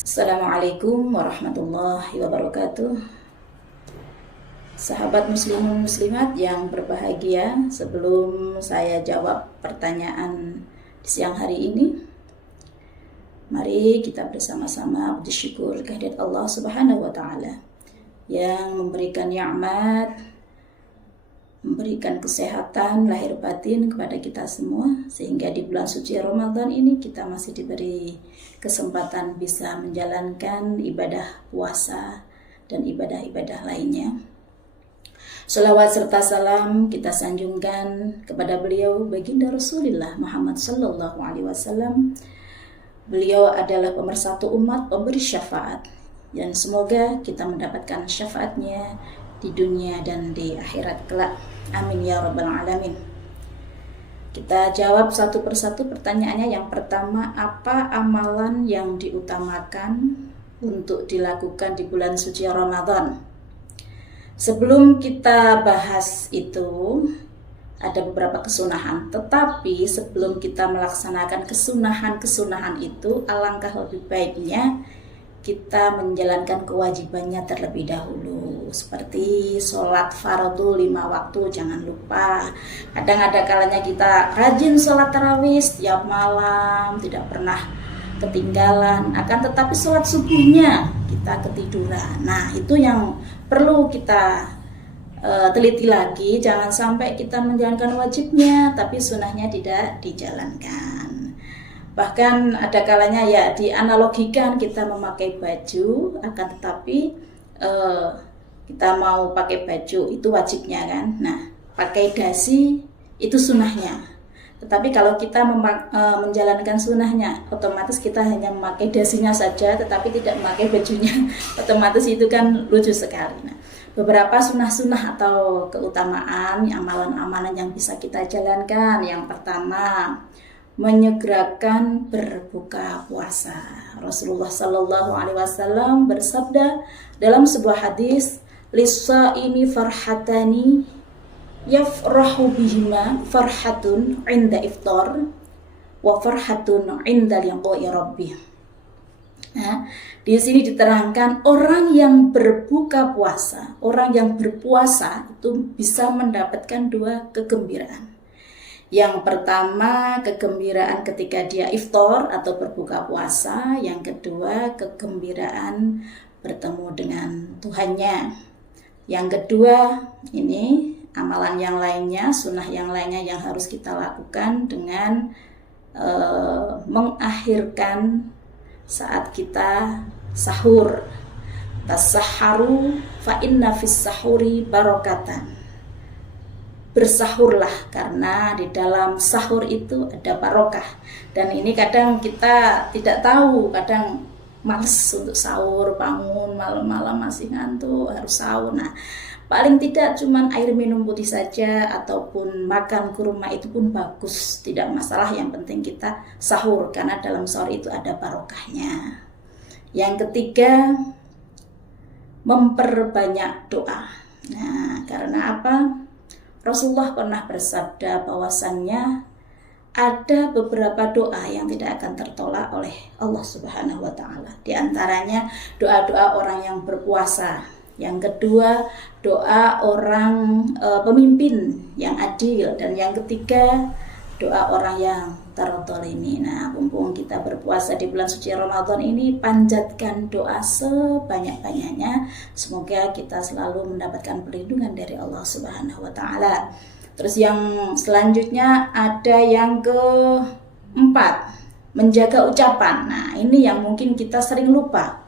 Assalamualaikum warahmatullahi wabarakatuh. Sahabat muslimun muslimat yang berbahagia, sebelum saya jawab pertanyaan di siang hari ini, mari kita bersama-sama bersyukur kehadirat Allah Subhanahu wa taala yang memberikan nikmat, memberikan kesehatan lahir batin kepada kita semua, sehingga di bulan suci Ramadan ini kita masih diberi kesempatan bisa menjalankan ibadah puasa dan ibadah-ibadah lainnya. Sholawat serta salam kita sanjungkan kepada beliau baginda Rasulullah Muhammad sallallahu alaihi wasallam. Beliau adalah pemersatu umat, pemberi syafaat, dan semoga kita mendapatkan syafaatnya di dunia dan di akhirat kelak. Amin ya rabbal alamin. Kita jawab satu persatu pertanyaannya. Yang pertama, apa amalan yang diutamakan untuk dilakukan di bulan suci Ramadan? Sebelum kita bahas itu, ada beberapa kesunahan. Tetapi sebelum kita melaksanakan kesunahan-kesunahan itu, alangkah lebih baiknya kita menjalankan kewajibannya terlebih dahulu, seperti sholat fardu 5 waktu, jangan lupa. Kadang ada kalanya kita rajin sholat tarawih setiap malam, tidak pernah ketinggalan, akan tetapi sholat subuhnya kita ketiduran. Nah, itu yang perlu kita teliti lagi, jangan sampai kita menjalankan wajibnya tapi sunahnya tidak dijalankan. Bahkan ada kalanya ya dianalogikan kita memakai baju, akan tetapi kita mau pakai baju itu wajibnya kan. Nah, pakai dasi itu sunahnya. Tetapi kalau kita menjalankan sunahnya, otomatis kita hanya memakai dasinya saja tetapi tidak memakai bajunya. Otomatis itu kan lucu sekali. Nah, beberapa sunah-sunah atau keutamaan, amalan-amalan yang bisa kita jalankan. Yang pertama, menyegerakan berbuka puasa. Rasulullah Shallallahu Alaihi Wasallam bersabda dalam sebuah hadis, "Lis-shaimi farhatani yafrahu bihima, farhatun inda iftar wa farhatun inda liqa'i rabbih." Nah, di sini diterangkan orang yang berbuka puasa, orang yang berpuasa itu bisa mendapatkan 2 kegembiraan. Yang pertama, kegembiraan ketika dia iftar atau berbuka puasa. Yang kedua, kegembiraan bertemu dengan Tuhannya. Yang kedua, ini amalan yang lainnya, sunnah yang lainnya yang harus kita lakukan dengan mengakhirkan saat kita sahur. Tasahharu fa inna fis sahuri barakatan. Bersahurlah karena di dalam sahur itu ada barokah. Dan ini kadang kita tidak tahu, kadang males untuk sahur, bangun malam-malam masih ngantuk harus sahur. Nah, paling tidak cuman air minum putih saja ataupun makan kurma itu pun bagus, tidak masalah, yang penting kita sahur karena dalam sahur itu ada barokahnya. Yang ketiga, memperbanyak doa. Nah, karena apa? Rasulullah pernah bersabda bahwasannya ada beberapa doa yang tidak akan tertolak oleh Allah Subhanahu wa taala. Di antaranya doa-doa orang yang berpuasa. Yang kedua, doa orang pemimpin yang adil, dan yang ketiga, doa orang yang tertolimi. Nah, mumpung kita berpuasa di bulan suci Ramadan ini, panjatkan doa sebanyak-banyaknya. Semoga kita selalu mendapatkan perlindungan dari Allah Subhanahu wa taala. Terus yang selanjutnya ada yang keempat, menjaga ucapan. Nah, ini yang mungkin kita sering lupa,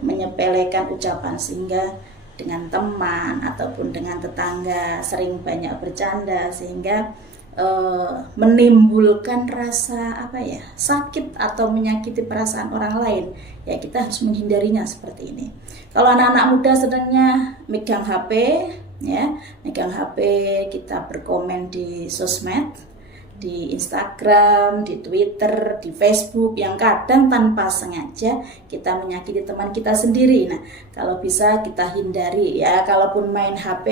menyepelekan ucapan, sehingga dengan teman ataupun dengan tetangga sering banyak bercanda sehingga menimbulkan rasa sakit atau menyakiti perasaan orang lain. Ya, kita harus menghindarinya seperti ini. Kalau anak-anak muda sedangnya megang HP, ya, megang HP, kita berkomen di sosmed, di Instagram, di Twitter, di Facebook, yang kadang tanpa sengaja kita menyakiti teman kita sendiri. Nah, kalau bisa kita hindari ya, kalaupun main HP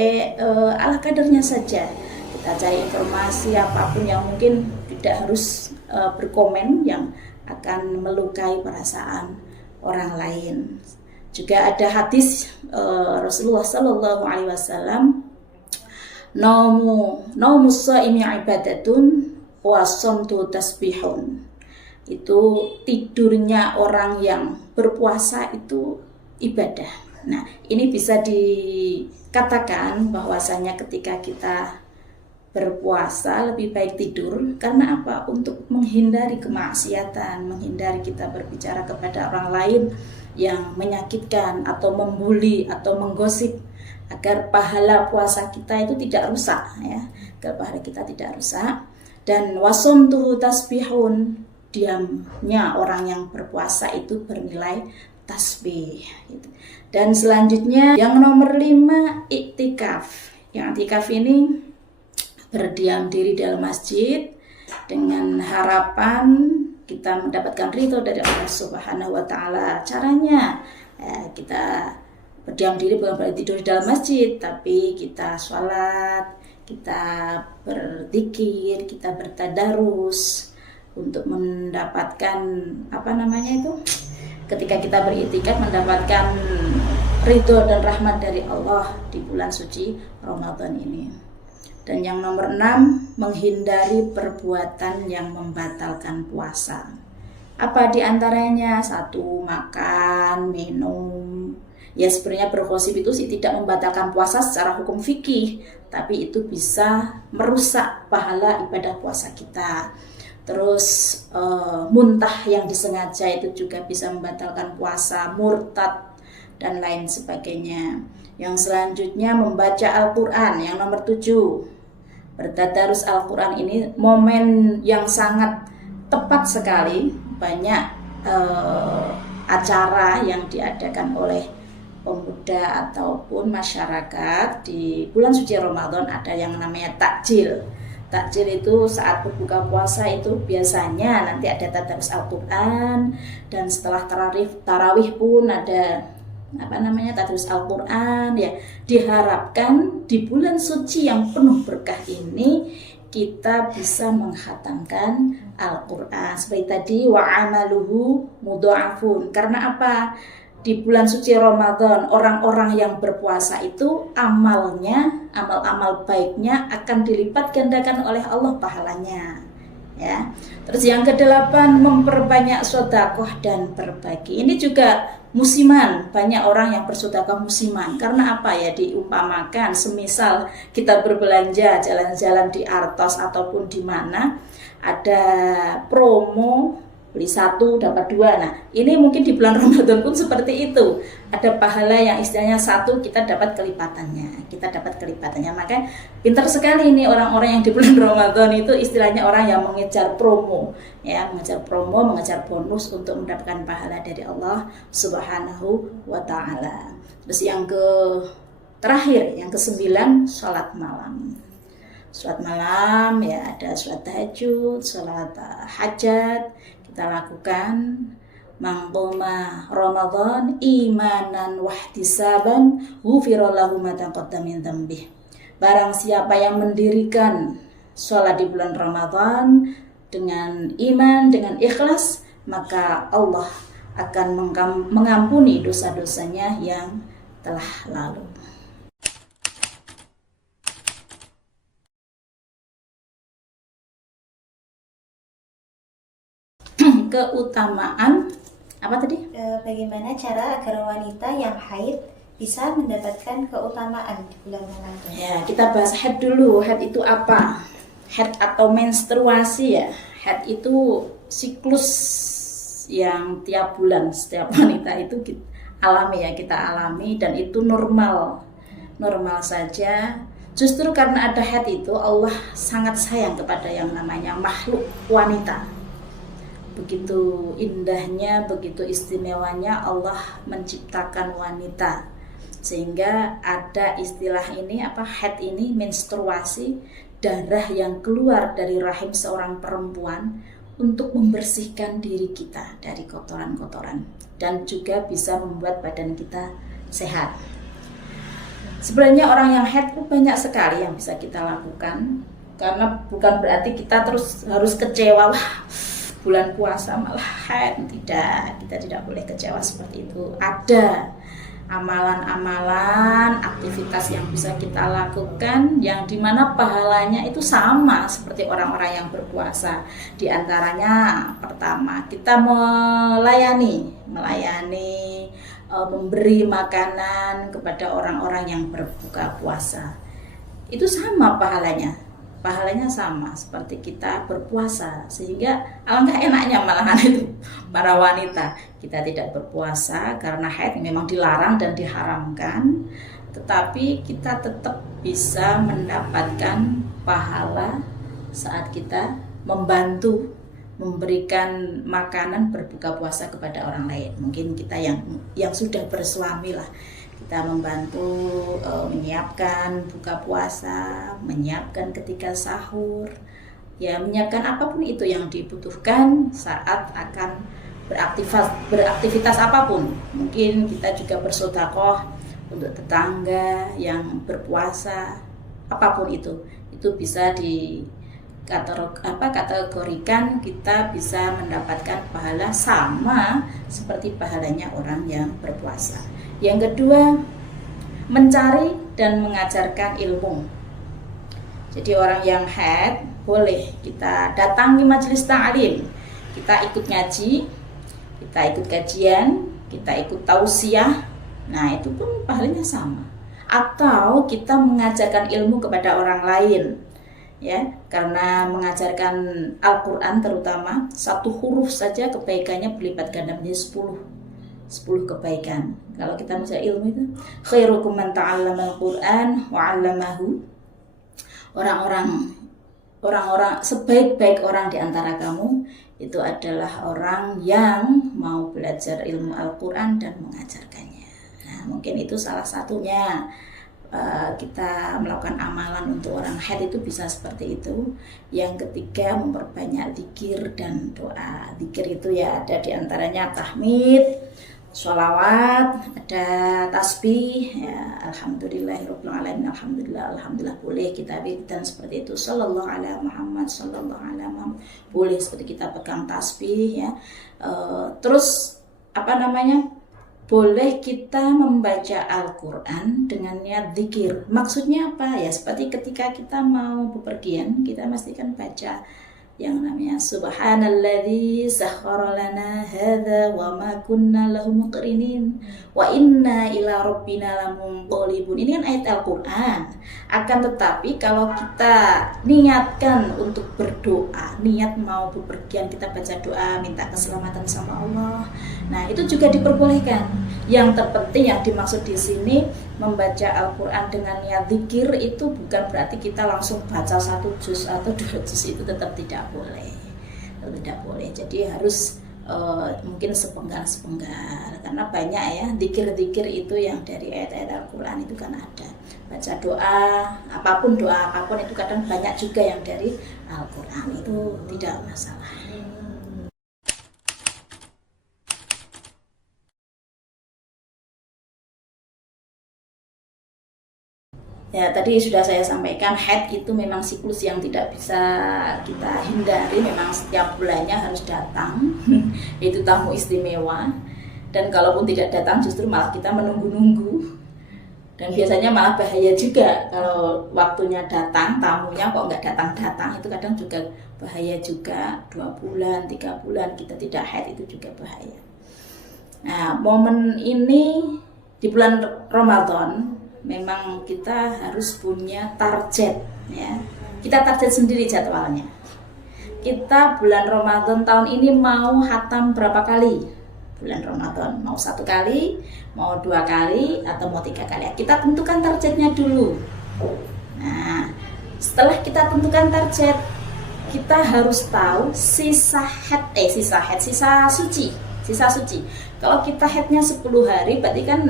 ala kadarnya saja. Kita cari informasi apapun yang mungkin tidak harus berkomen yang akan melukai perasaan orang lain. Juga ada hadis Rasulullah Sallallahu Alaihi Wasallam, naumu shaimi ibadatun wasomtu tasbihun. Itu tidurnya orang yang berpuasa itu ibadah. Nah, ini bisa dikatakan bahwasanya ketika kita berpuasa lebih baik tidur. Karena apa? Untuk menghindari kemaksiatan, menghindari kita berbicara kepada orang lain yang menyakitkan atau membuli atau menggosip, agar pahala puasa kita itu tidak rusak ya, agar pahala kita tidak rusak. Dan wasomtuhu tasbihun, diamnya orang yang berpuasa itu bernilai tasbih gitu. Dan selanjutnya yang nomor 5, iktikaf. Yang iktikaf ini berdiam diri dalam masjid dengan harapan kita mendapatkan ridho dari Allah Subhanahu wa Ta'ala. Caranya kita berdiam diri bukan berarti tidur di dalam masjid, tapi kita sholat, kita berzikir, kita bertadarus untuk mendapatkan ketika kita beriktikaf mendapatkan ridho dan rahmat dari Allah di bulan suci Ramadan ini. Dan yang nomor 6, menghindari perbuatan yang membatalkan puasa. Apa diantaranya? 1, makan, minum. Ya sebenarnya bergosip itu sih tidak membatalkan puasa secara hukum fikih, tapi itu bisa merusak pahala ibadah puasa kita. Terus muntah yang disengaja itu juga bisa membatalkan puasa, murtad dan lain sebagainya. Yang selanjutnya membaca Al-Quran. Yang nomor 7, bertadarus Al-Quran. Ini momen yang sangat tepat sekali. Banyak acara yang diadakan oleh pemuda ataupun masyarakat di bulan suci Ramadan. Ada yang namanya takjil. Takjil itu saat berbuka puasa itu biasanya nanti ada tadarus Al-Quran, dan setelah tarawih pun ada tadarus Al-Quran ya. Diharapkan di bulan suci yang penuh berkah ini kita bisa menghatamkan Al-Quran. Seperti tadi, wa amaluhu mudha'afun. Karena apa? Di bulan suci Ramadan, orang-orang yang berpuasa itu amalnya, amal-amal baiknya akan dilipat gandakan oleh Allah pahalanya. Ya. Terus yang ke-8, memperbanyak sedekah dan berbagi. Ini juga musiman, banyak orang yang bersedekah musiman. Karena apa ya? Diumpamakan semisal kita berbelanja jalan-jalan di Artos ataupun di mana ada promo beli 1 dapat 2. Nah, ini mungkin di bulan Ramadan pun seperti itu. Ada pahala yang istilahnya 1 kita dapat kelipatannya. Maka pintar sekali ini orang-orang yang di bulan Ramadan itu istilahnya orang yang mengejar promo, ya, mengejar bonus untuk mendapatkan pahala dari Allah Subhanahu wa Ta'ala. Terus yang terakhir, yang ke-9, sholat malam. Sholat malam ya, ada sholat tahajud, sholat hajat. Kita lakukan mangqoma Ramadan imanan wahtisaban ghufira lahu ma taqaddama min dzambih. Barang siapa yang mendirikan sholat di bulan Ramadan dengan iman, dengan ikhlas, maka Allah akan mengampuni dosa-dosanya yang telah lalu. Keutamaan apa tadi? Bagaimana cara agar wanita yang haid bisa mendapatkan keutamaan di bulan Ramadan? Ya, kita bahas haid dulu. Haid itu apa? Haid atau menstruasi ya. Haid itu siklus yang tiap bulan setiap wanita itu kita alami dan itu normal saja. Justru karena ada haid itu Allah sangat sayang kepada yang namanya makhluk wanita. Begitu indahnya, begitu istimewanya Allah menciptakan wanita. Sehingga ada istilah ini haid ini, menstruasi, darah yang keluar dari rahim seorang perempuan untuk membersihkan diri kita dari kotoran-kotoran dan juga bisa membuat badan kita sehat. Sebenarnya orang yang haid itu banyak sekali yang bisa kita lakukan, karena bukan berarti kita terus harus kecewa bulan puasa malah haid. Tidak, kita tidak boleh kecewa seperti itu. Ada amalan-amalan, aktivitas yang bisa kita lakukan yang dimana pahalanya itu sama seperti orang-orang yang berpuasa. Di antaranya pertama, kita melayani, memberi makanan kepada orang-orang yang berbuka puasa. Itu sama pahalanya sama seperti kita berpuasa, sehingga alangkah enaknya malahan itu para wanita kita tidak berpuasa karena haid memang dilarang dan diharamkan, tetapi kita tetap bisa mendapatkan pahala saat kita membantu memberikan makanan berbuka puasa kepada orang lain. Mungkin kita yang sudah bersuami lah, kita membantu menyiapkan buka puasa, menyiapkan ketika sahur, ya menyiapkan apapun itu yang dibutuhkan saat akan beraktivitas apapun. Mungkin kita juga bersedekah untuk tetangga yang berpuasa, apapun itu bisa kategorikan kita bisa mendapatkan pahala sama seperti pahalanya orang yang berpuasa. Yang kedua, mencari dan mengajarkan ilmu. Jadi orang yang haid boleh kita datangi majelis ta'lim, kita ikut ngaji, kita ikut kajian, kita ikut tausiah. Nah, itu pun pahalanya sama. Atau kita mengajarkan ilmu kepada orang lain, ya, karena mengajarkan Al-Quran terutama, satu huruf saja kebaikannya berlipat ganda menjadi 10 kebaikan. Kalau kita mencari ilmu itu, khairukum man ta'allama al-Quran wa 'allamahu. Orang-orang sebaik-baik orang di antara kamu itu adalah orang yang mau belajar ilmu Al-Quran dan mengajarkannya. Nah, mungkin itu salah satunya. Kita melakukan amalan untuk orang haid itu bisa seperti itu. Yang ketiga, memperbanyak zikir dan doa. Zikir itu ya ada diantaranya tahmid, sholawat, ada tasbih, ya alhamdulillahirabbil alamin, alhamdulillah boleh kita wiridan seperti itu, sallallahu alaihi Muhammad, sallallahu alaihi Muhammad, boleh seperti kita pegang tasbih, ya. Terus boleh kita membaca Al-Quran dengan niat zikir. Maksudnya apa? Ya seperti ketika kita mau bepergian, kita pastikan baca yang namanya Subhanalladzi sakhkhara lana hadza wa ma kunna lahu muqrinin wa inna ila rabbina lamunqalibun. Ini kan ayat Al-Quran. Akan tetapi kalau kita niatkan untuk berdoa, niat mau bepergian, kita baca doa minta keselamatan sama Allah. Nah, itu juga diperbolehkan. Yang terpenting yang dimaksud di sini membaca Al-Quran dengan niat zikir itu bukan berarti kita langsung baca 1 juz atau 2 juz, itu tetap tidak boleh. Jadi harus mungkin sepenggal karena banyak ya zikir-zikir itu yang dari ayat-ayat Al-Quran itu kan ada. Baca doa apapun itu kadang banyak juga yang dari Al-Quran, itu tidak masalah. Ya, tadi sudah saya sampaikan, haid itu memang siklus yang tidak bisa kita hindari, memang setiap bulannya harus datang. Itu tamu istimewa. Dan kalaupun tidak datang justru malah kita menunggu-nunggu. Dan biasanya malah bahaya juga kalau waktunya datang, tamunya kok nggak datang-datang, itu kadang juga bahaya juga. 2 bulan, 3 bulan kita tidak haid itu juga bahaya. Nah, momen ini di bulan Ramadan memang kita harus punya target, ya. Kita target sendiri jadwalnya. Kita bulan Ramadan tahun ini mau khatam berapa kali? Bulan Ramadan mau 1 kali, mau 2 kali, atau mau 3 kali? Kita tentukan targetnya dulu. Nah, setelah kita tentukan target, kita harus tahu sisa suci sisa suci. Kalau kita haidnya 10 hari berarti kan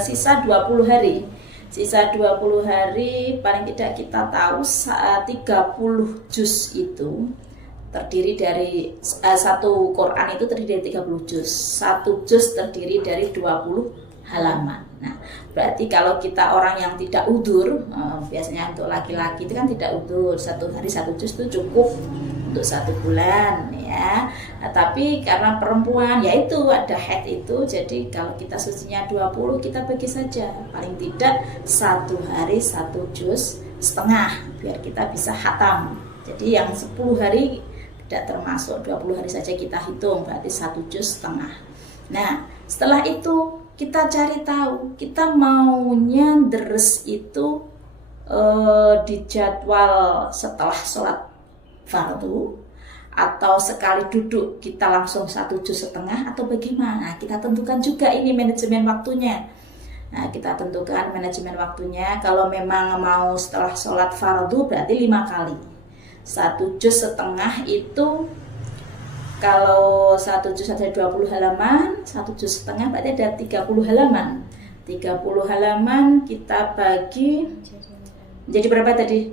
sisa 20 hari. Sisa 20 hari paling tidak kita tahu 30 juz itu terdiri dari satu Quran itu terdiri dari 30 juz. Satu juz terdiri dari 20 halaman. Nah, berarti kalau kita orang yang tidak udzur, biasanya untuk laki-laki itu kan tidak udzur, satu hari satu juz itu cukup untuk 1 bulan ya. Nah, tapi karena perempuan yaitu ada haid itu, jadi kalau kita sucinya 20 kita bagi saja paling tidak 1 hari 1 juz setengah biar kita bisa khatam. Jadi yang 10 hari tidak termasuk, 20 hari saja kita hitung berarti 1 juz setengah. Nah, setelah itu kita cari tahu kita maunya deres itu di jadwal setelah sholat fardu atau sekali duduk kita langsung 1 juz setengah atau bagaimana. Kita tentukan juga ini manajemen waktunya. Nah, kita tentukan manajemen waktunya. Kalau memang mau setelah sholat fardu berarti 5 kali. 1 juz setengah itu kalau 1 juz ada 20 halaman, 1 juz setengah berarti ada 30 halaman. 30 halaman kita bagi menjadi berapa tadi?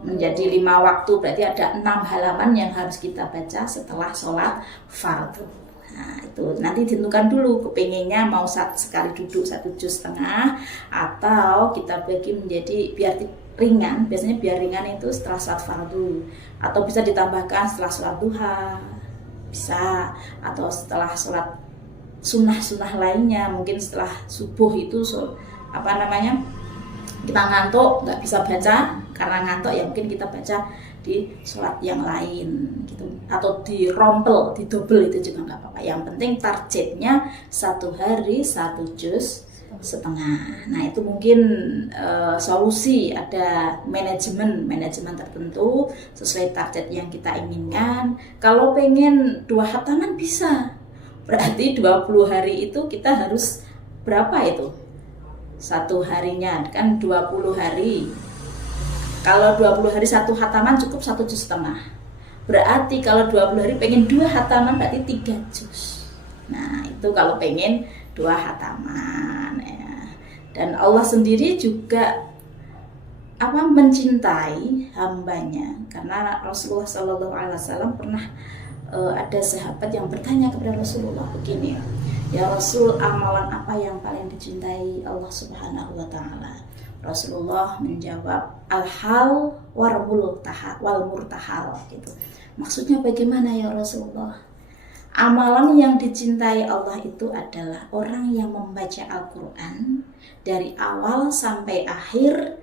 Menjadi 5 waktu, berarti ada 6 halaman yang harus kita baca setelah sholat fardu. Nah, itu nanti ditentukan dulu kepengennya mau sekali duduk 1 juz setengah atau kita bagi menjadi biar ringan. Biasanya biar ringan itu setelah sholat fardu atau bisa ditambahkan setelah sholat duha. Bisa, atau setelah sholat sunnah-sunnah lainnya, mungkin setelah subuh itu kita ngantuk nggak bisa baca karena ngantuk ya mungkin kita baca di sholat yang lain gitu, atau dirompel, didobel itu juga nggak apa-apa. Yang penting targetnya 1 hari 1 juz setengah. Nah, itu mungkin solusi, ada manajemen tertentu sesuai target yang kita inginkan. Kalau pengen 2 khataman bisa, berarti 20 hari itu kita harus berapa itu? 1 harinya kan 20 hari. Kalau 20 hari 1 khataman cukup 1 juz setengah. Berarti kalau 20 hari pengen 2 khataman berarti 3 juz. Nah, itu kalau pengen 2 khataman ya. Dan Allah sendiri juga mencintai hambanya, karena Rasulullah SAW pernah ada sahabat yang bertanya kepada Rasulullah begini, ya Rasul, amalan apa yang paling dicintai Allah Subhanahu wa Ta'ala? Rasulullah menjawab al-hal wal murtahal gitu. Maksudnya bagaimana ya Rasulullah? Amalan yang dicintai Allah itu adalah orang yang membaca Al-Quran dari awal sampai akhir,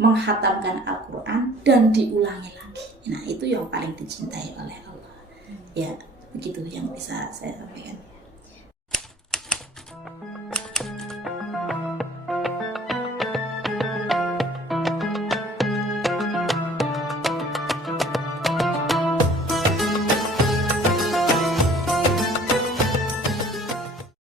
menghatamkan Al-Quran dan diulangi lagi. Nah, itu yang paling dicintai oleh Allah. Ya, begitu yang bisa saya sampaikan.